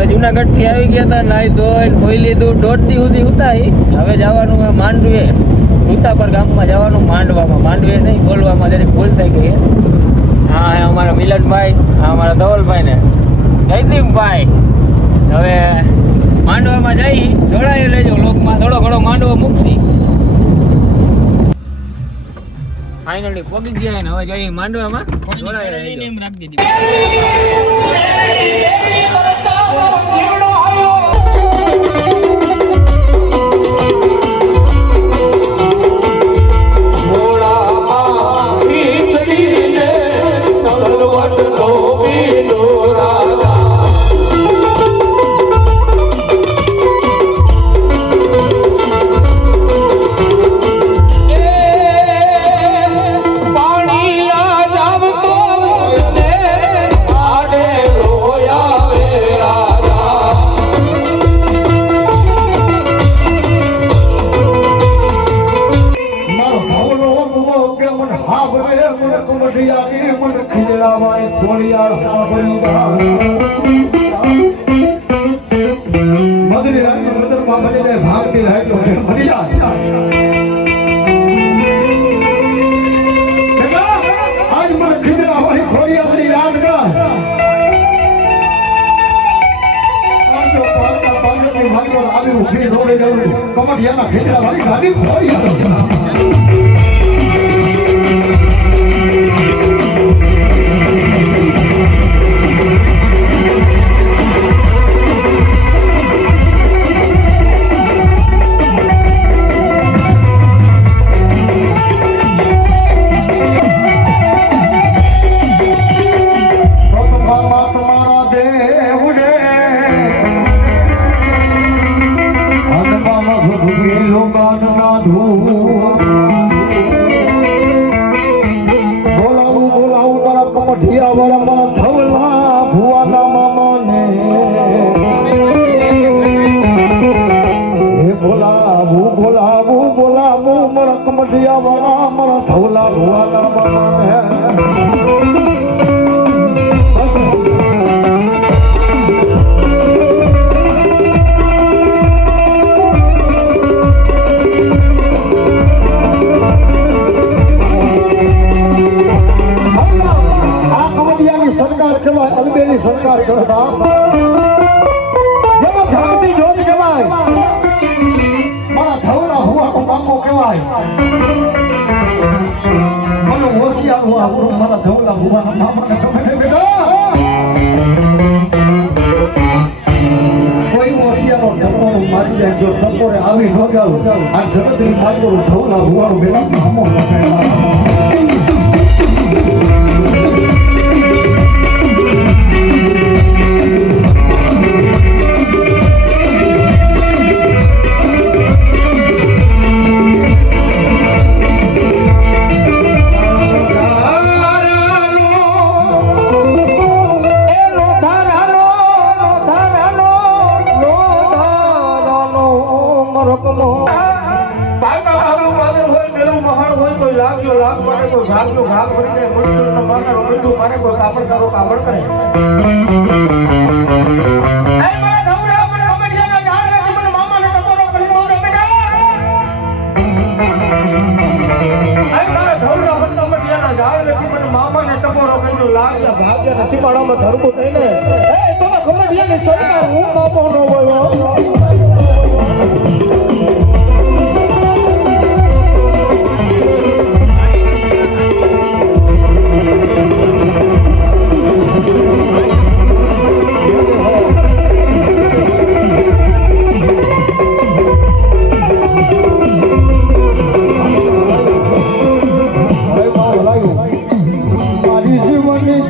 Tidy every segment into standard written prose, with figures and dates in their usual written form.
હવે જુનાગઢ થી આવી ગયા હતા, નાઈ ધોઈને ખોઈ લીધું, 1.5 દી સુધી ઉતારી. હવે જવાનું માંડવે, ઉતાપર ગામમાં જવાનું. માંડવે નહીં બોલવામાં જરીક ભૂલ થઈ ગઈ. હા અમારા મિલનભાઈ, હા અમારા ધવલભાઈ ને જયદીપભાઈ. હવે માંડવામાં જઈ, જોડાઈ લેજો લોકમાં, થોડો ઘણો માંડવો મૂકશી. ફાઇનલી પહોંચી ગયા ને હવે જઈ માંડવામાં જોડાઈ લેજો. એમ રાખી કમઠિયાના ખેતરા વાળી ગાડી છોડી સરકાર કરતા જેમાં ધરતી જોત કહેવાય, મારા ધવલા હુવાનો મામો કહેવાય. મને હોશિયાર હું આપણું મારા ધવલા હુવાના મામાને ગમે ને બેટા. કોઈ હોશિયારો ટપોરો મારી જાય, જો ટપોરે આવી ન ગયો આ જગતની મારો ધવલા હુવાનો બેટા મામો કહેવાય. મામાને ટપોરો કર્યો લાગ્યા ભાગ્યા નસીબાડામાં ધરવું થઈને એ તો ખમડિયાની સરકાર હું મામો નો બોલો.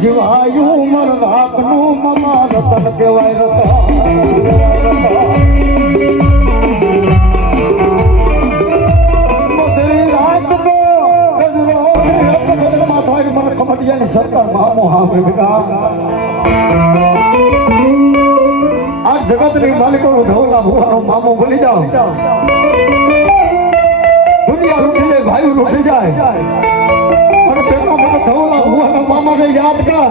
જીવાયું મર રાખનું મમા રતન કહેવાય ખમડિયાની સરકાર મામો હા બેટા. આ જગતની માલિકોનો ઢોલા ભુવાનો મામો બની જાઓ, દુનિયા લૂટી જાય, ભાઈ લૂટી જાય. ધવલા ભુવાના મામાને યાદ કર,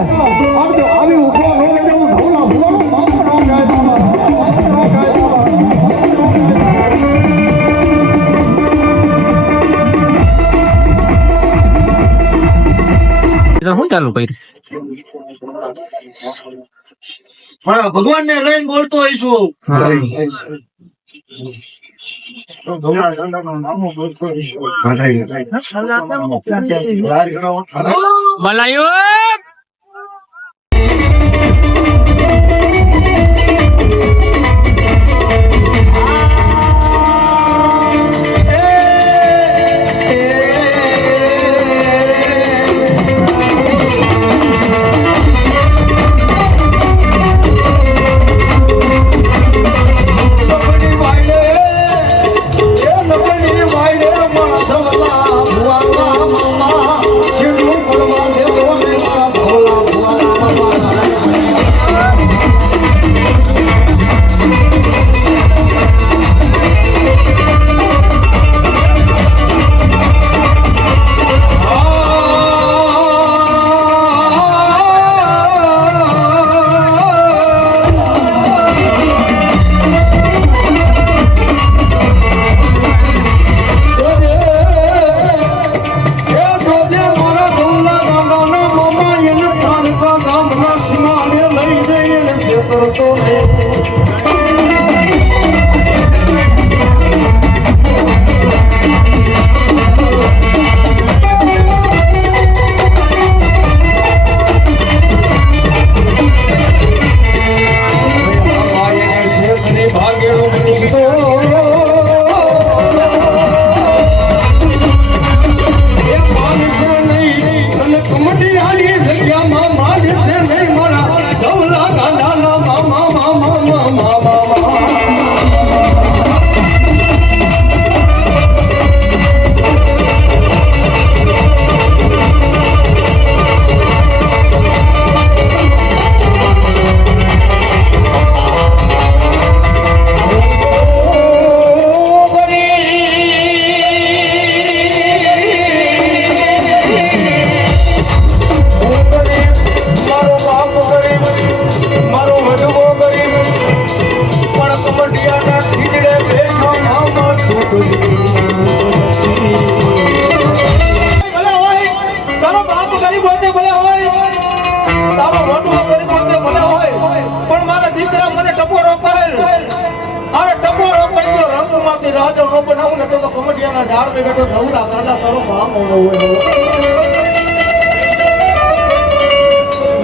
આવી ઉભો ન જવું ધવલા ભુવાનો મામો ન જાય. ચાલુ કર્યું? ભગવાન ને લઈને બોલતો હોઈશું. ભલાયું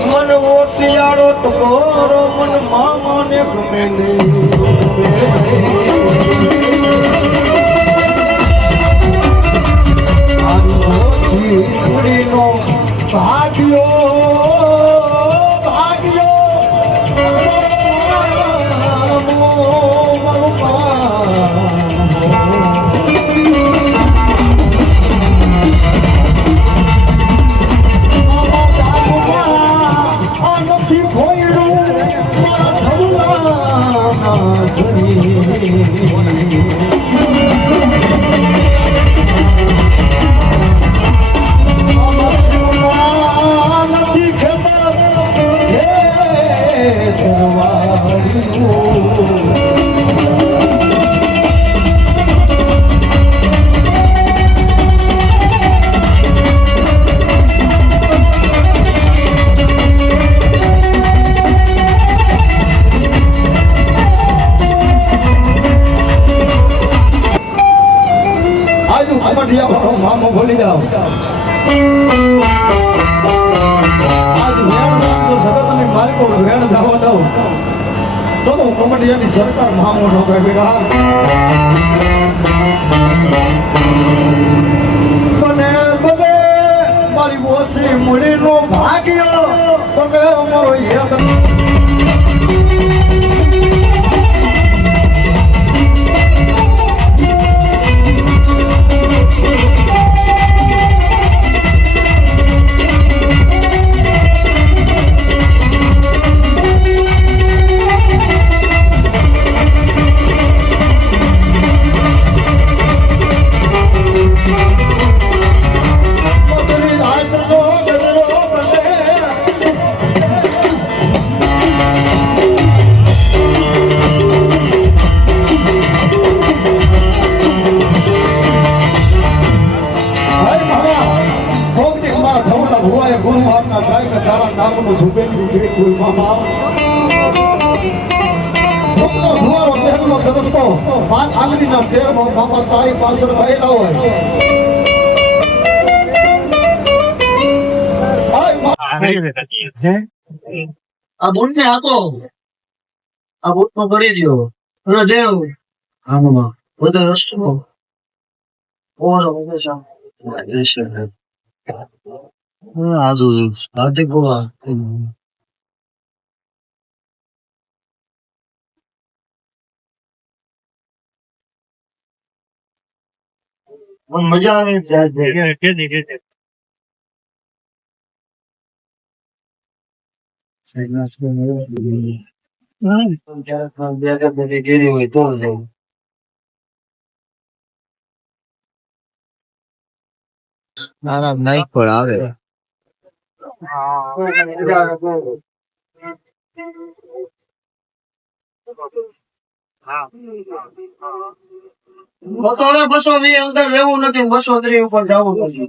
મન ઓશિયાળો ટકોરો મન મામા ને ગમે નહીં ભાગ્યો મામો ભૂલી જાઓ. આજ જગતની માલિકો વેણ જવા દઉં તો હું કમટિયાની સરકાર મામો નો કહે બેટા મને બને મારી ઓછી મૂડીનો ભાગ્યો બને અમારો એક ગુરુવારના ડ્રાઈવર તારા નામનું ધુબેલું છે કોઈ મામા ભક્તો સુવારો દેહનો તરસકો વાત આગળીના ટેરમાં મામા તારી પાછળ વહેલા હોય આ બૂટ ને આપો આ બૂટ માં કરી દો અરે દેવ હા મામા બધો રસ્તો ઓરો બધો સામ આજુ હાર્દિક બોલા મને મજા આવે ગેરી હોય તો આરામ નાઈક પર આવે હવે 220 અંદર રહેવું નથી 230 ઉપર જવું નથી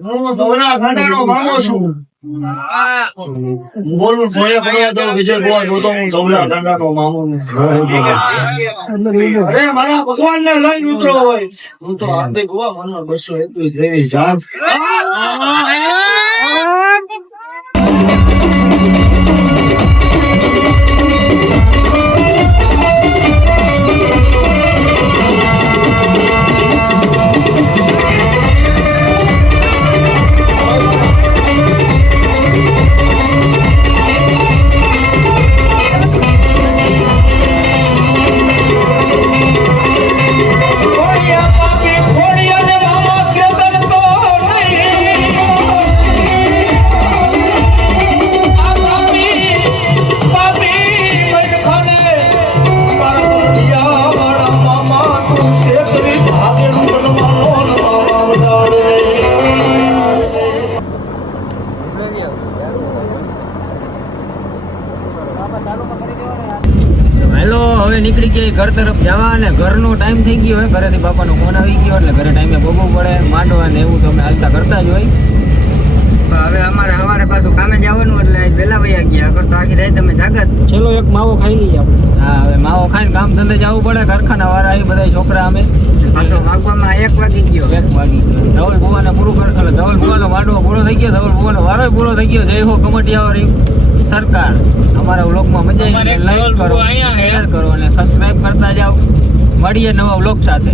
હું ધોળા ખાંડાનો મામો છું બોલું ભોયા ભોયા તો વિજય ભોવા જોતો હું ધોળા ખાંડાનો મામો અરે મારા ભગવાન ને લઈને ઉતરો હોય હું તો હાર્દિક ભોવા મને 221 જેવી જાન હેલો હવે નીકળી ગયા ઘર તરફ જવા અને ઘરનો ટાઈમ થઈ ગયો હોય ઘરેથી બાપાનો ફોન આવી ગયો એટલે ઘરે ટાઈમે ભોગવવું પડે માંડવા ને એવું તો અમે હાલતા કરતા જ હોય હવે અમારે સવારે પાછું કામે જવાનું એટલે વહેલા વયા ગયા અગર તો આખી રાત અમે જાગત ચલો એક માવો ખાઈ લઈએ આપણે હા હવે માવો ખાઈને કામ ધંધે જવું પડે કારખાના વાળા આવી બધા છોકરા અમે પાછો વાગવામાં 1 વાગી ગયો 1 વાગી ગયો ધવલ ભુવાને પૂરું કર એટલે ધવલ ભુવાનો માંડવો પૂરો થઈ ગયો ધવલ ભુવાનો વારો પૂરો થઈ ગયો જય હો કમટિયાવાળી સરકાર અમારા વ્લોગમાં મજા આવી લાઈક કરો શેર કરો અને સબસ્ક્રાઇબ કરતા જાઓ મળીએ નવા વ્લોગ સાથે